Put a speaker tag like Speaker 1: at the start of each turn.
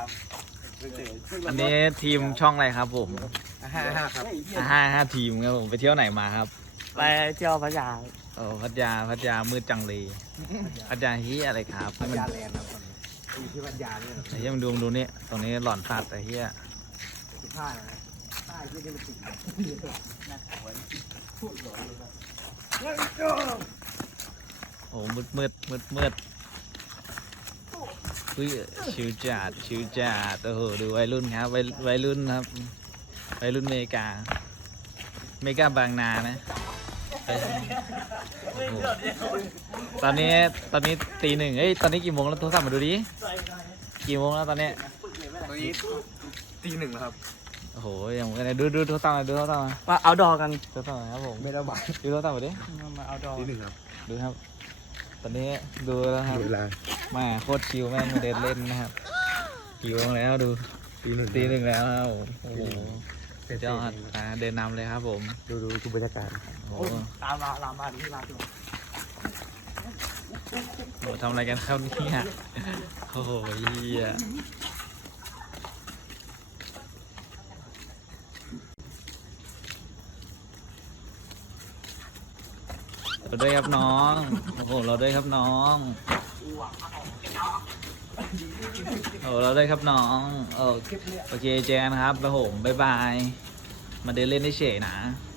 Speaker 1: อันนี้ทีมช่องอะไรครับผม
Speaker 2: 5 ครับ
Speaker 1: ห้าทีมครับผมไปเที่ยวไหนมาครับ
Speaker 3: ไปเที่ยวพัทยา
Speaker 1: โอ้พัทยามืดจังเลยพัทยาเฮียอะไรครับ
Speaker 2: พัทยาแลนด์ครับอยู่ที่พัทยาเนี่ย
Speaker 1: ไอ้เฮียมันดูนี่ตรงนี้หลอนสัตว์ไอ้เฮีย
Speaker 2: ผ้านะผ้าที่นี่มันติด
Speaker 1: โอ้มืดอุ้ยชิวจัดโอ้โหดูวัยรุ่นครับวัยรุ่นครับวัยรุ่นเมกาบางนานะโอ้โหตอนนี้ตีหนึ่งเอ้ยตอนนี้กี่โมงแล้วโทรศัพท์มาดูดิกี่โมงแล้วตอนนี้
Speaker 2: ตอนนี้ตี 1แล้วครับ
Speaker 1: โอ้โหยังไม่ได้ดูโทรศัพท์หน่อยดูโทรศัพท์หน่อย
Speaker 3: มาเอาดอกัน
Speaker 1: โทรศัพท์หน่อยครับผม
Speaker 2: ไม่ระบาย
Speaker 1: ดูโทรศัพท์มาดิ
Speaker 3: มาเอาดอ
Speaker 2: ตี 1ครับ
Speaker 1: ดูครับ ตอนนี้ดูแล้วครับ
Speaker 2: เวลา
Speaker 1: มาโคตรชิวแม่งมาเดินเล่นนะครับกี่โมงแล้วดู
Speaker 2: ตีหนึ่ง
Speaker 1: ตีหนึ่งแล้วครับโอ้โห
Speaker 2: เสร็จ
Speaker 1: ยอดเดินนำเลยครับผม
Speaker 2: ดูบรรยากาศ
Speaker 1: โอ้โห
Speaker 3: ตามมาที่ร้านตัว
Speaker 1: โหทำอะไรกันครับเนี่ยโอ้โหเหี้ยเราด้วยครับน้องโอ้โหเราด้วยครับน้องโอ้เราด้วยครับน้องโอเคเจอกันครับแล้วผมบ๊ายบายมาเดินเล่นได้เฉยนะ